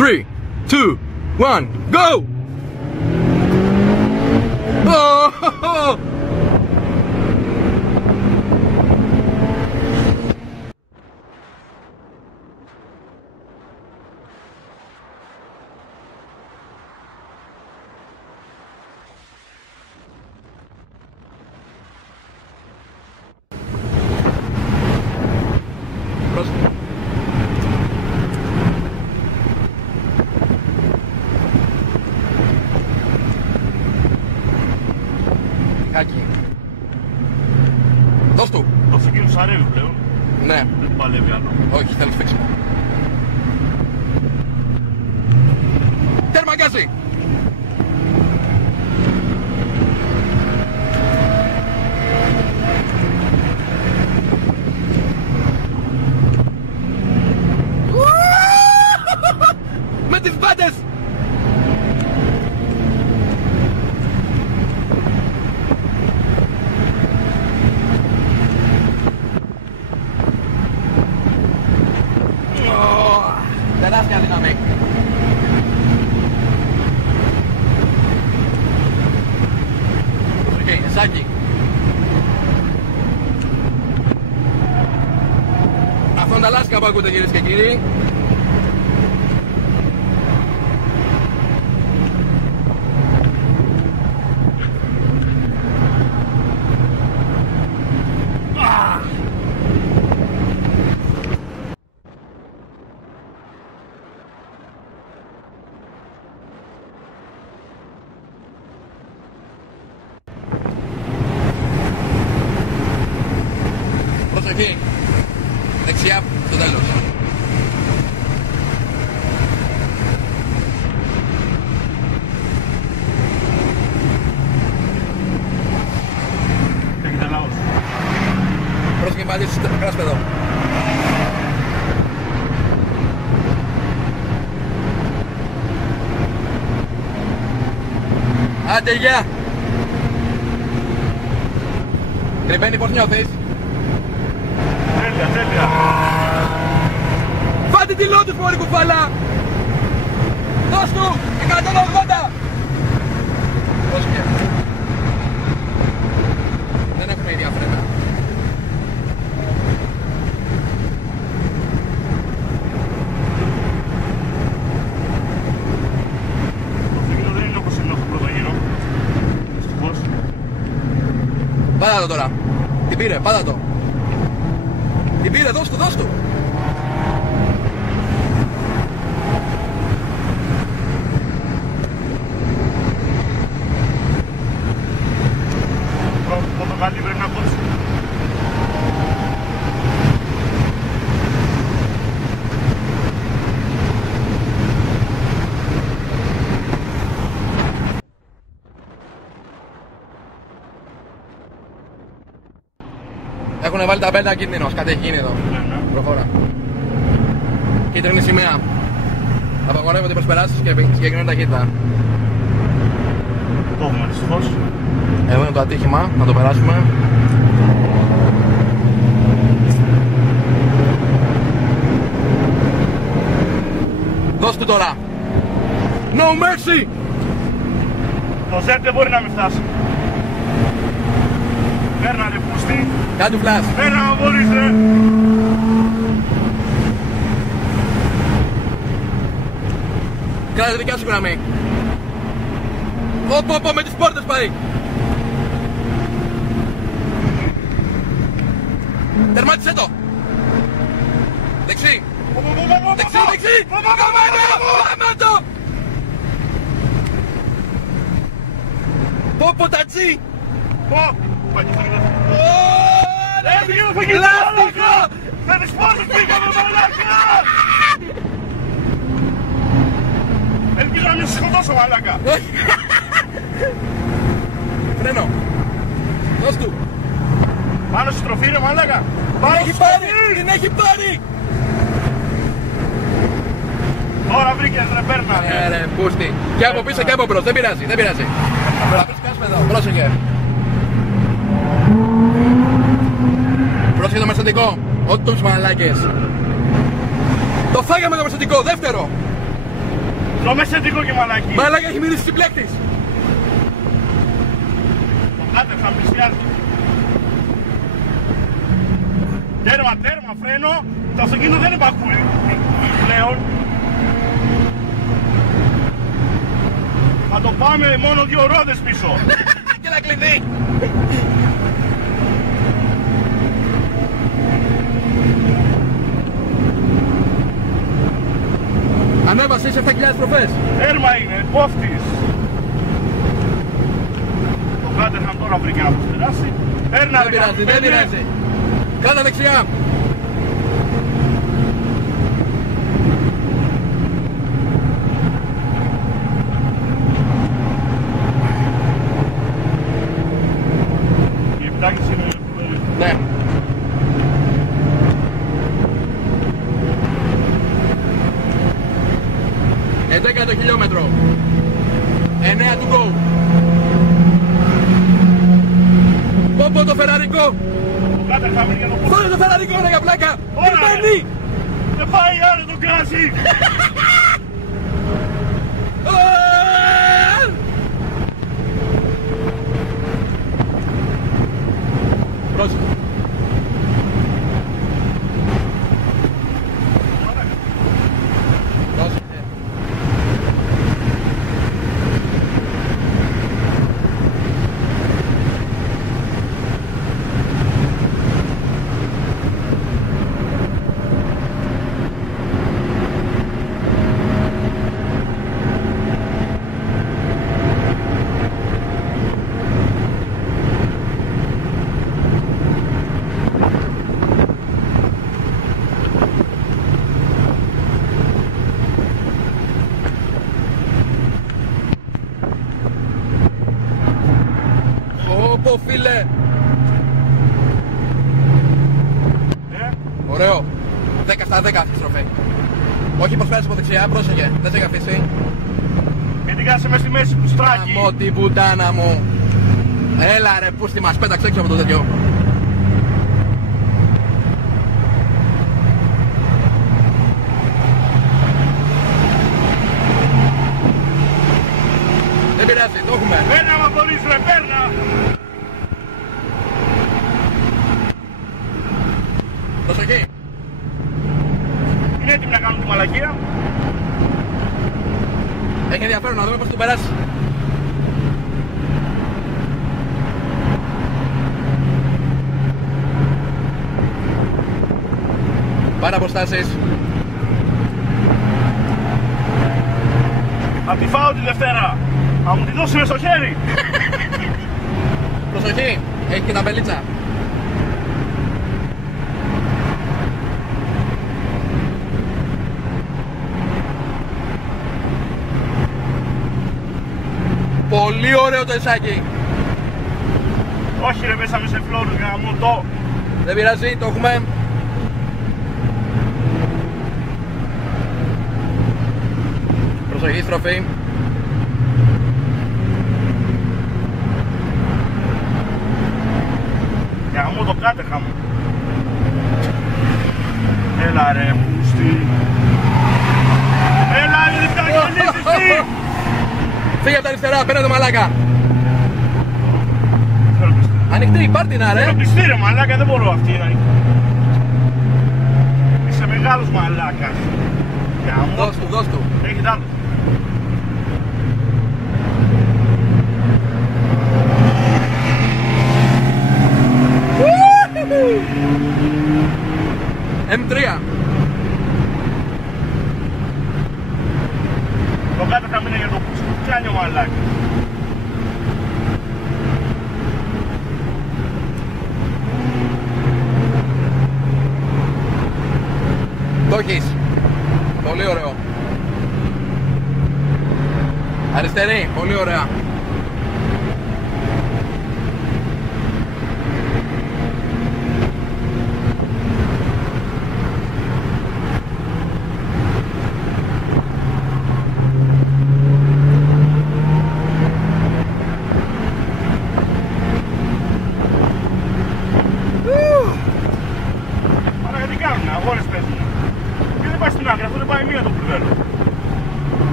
3, 2, 1, go! Oh! Δώσ' του. Το αυτοκίνητο σαρεύει πλέον. Ναι. Δεν παλεύει άλλο. Όχι, θέλω σφίξιμο. Τέρμα γκάζι. Με τις μπάτες. Τεράστια δύναμη. Προσοχή, εσάκι. Αυτό είναι τα λάσκα που ακούτε κυρίες και κύριοι. Προσοχή, δεξιά στο τέλος. Έχετε λαός. Πρόσεχε πάλι στο κράσπεδο. Άντε γεια! Κρυμμένη, πώς νιώθεις? Τέλεια, τέλεια. Φάτε τη λόντους μωρή κουφάλα! Δώσ' του! 180! Πρόσεχε. Δεν έχουμε ίδια φρένα. Το αυτοκίνητο δεν είναι όπως είναι στο πρώτο γύρο. Δυστυχώς. Πάτα το τώρα. Την πήρε, πάτα το. Την πήρε, δώσ' του, δώσ' του. Το καλή πρέπει να κόψει. Έχουνε βάλει τα μπέλτα κίνδυνος, κάτι έχει γίνει εδώ. Προχώρα. Κίτρινη σημαία. Απαγορεύονται οι προσπεράσεις και συγκεκριμένη ταχύτητα. Το έχουμε δυστυχώς. Εδώ είναι το ατύχημα, να το περάσουμε. Δώσ' του τώρα. No mercy! Το Z δεν μπορεί να μην φτάσει. Παίρνα ρε πούστη. Κάτω φλάς. Παίρνα να μπορείς ρε. Κράτε δικιά σου γραμμή. Πω, με τις πόρτες πάει. Τερμάτισε το. Δεξί. Δεξί. Γαμάτο. Πω, τατσί. Πω. Παγιφαγγελά. Έφυγε το φαγγελά. λάστιχο. Με τις πόρτες πήγαμε μαλάκα. Ελπίζω να μην σε σκοτώσω μαλάκα. Φρένο. Δώσ' του. Πάνω στη στροφή ρε μαλάκα. Την έχει πάρει. Τώρα βρήκες ρε παίρνα ρε. Ρε πούστη. Και από πίσω και από μπρος. Δεν πειράζει. Θα βρίσκασουμε εδώ. Πρόσεχε. Πρόσεχε το μεσαντικό. Ό,τι τους μαλάκες. Το φάγαμε το μεσαντικό. Δεύτερο. Στο μεσεντικό και μαλάκι. Μαλάκα έχει μείνει συμπλέκτης. Άντε, θα πλησιάζει. Τέρμα, φρένο. Το αυτοκίνητο δεν υπακούει πλέον. Θα το πάμε μόνο 2 ρόδες πίσω. Και να κλειδί. Ανέβασε, είσαι 7.000 στροφές. Τέρμα είναι, πόφτης. Το Caterham τώρα βρήκε να προσπεράσει. Παίρνα, Δεν πειράζει, δεν πειράζει. Κράτα δεξιά. Η επιτάχυνση είναι Ναι. Το χιλιόμετρο. 9 του go. Πόπο το φεραρικό. Το Caterham για το πόδι. Φάνε το φεραρικό ρε για πλάκα. Ωραία, Τι παίρνει. Δεν πάει άλλο το γκάζι. Πρόσεχε. Όπο φίλε. Ωραίο. 10 στα 10 αυτή η στροφή. Όχι προσπέρασε από δεξιά, πρόσεχε. Δεν σε έχει αφήσει. Γιατί κάτσε μες στη μέση του στράκι. Γαμώ την πουτάνα μου. Έλα ρε πούστη μας, πέταξε έξω από το τέτοιο. Δεν πειράζει, το έχουμε. Παίρνα μα μπορείς ρε, παίρνα. Προσοχή. Είναι έτοιμοι να κάνουν τη μαλακία. Έχει ενδιαφέρον να δούμε πώς του περάσει. Πάρε αποστάσεις. Θα τη φάω τη Δευτέρα. Θα μου τη δώσουμε στο χέρι. Προσοχή, έχει και τα μπελίτσα. Πολύ ωραίο το εσάκι. Όχι ρε, μέσα με σε φλόρους γαμώ το. Δεν πειράζει, το έχουμε. Προσοχή στροφή. Γαμώ το Caterham. Έλα ρε πούστη. Έλα ρε δεν φτιάχνει λύσεις τι. Φύγε από τα αριστερά, παίρνε το μαλάκα. Θέλω πιστή. Ανοιχτή, πάρτινα ρε. Θέλω πιστή ρε μαλάκα, δεν μπορώ αυτή να είναι. Είσαι μεγάλος μαλάκας. Γαμώ. Δώσ' του, δώσ' του. Έχει τ' άλλο. M3. Το Caterham είναι για το κάνει ο μαλάκας. Το έχεις. Πολύ ωραίο. Αριστερή, πολύ ωραία.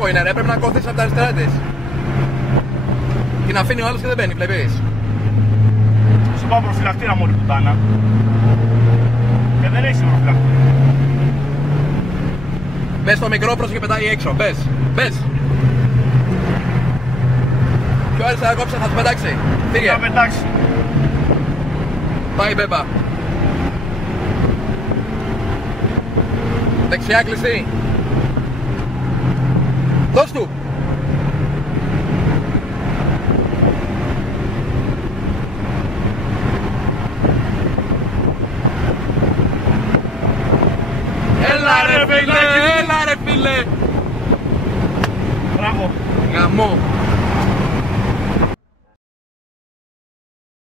κακό είναι ρε, πρέπει να κόθεις από τα αριστερά της. Την αφήνει ο άλλος και δεν μπαίνει, βλέπεις. Σου πάω προφυλακτήρα μόλι πουτάνα. Και δεν έχεις προφυλακτήρα. Μπες στο μικρό πρόσωπο και πετάει έξω, μπες. Μπες. Πιο αριστερά κόψε, θα σου πετάξει. Φύγε. Θα πετάξει. Πάει μπέμπα. Δεξιά κλειστή. Δώσ' του. Έλα ρε φίλε, έλα ρε φίλε. Μπράβο. Γαμό.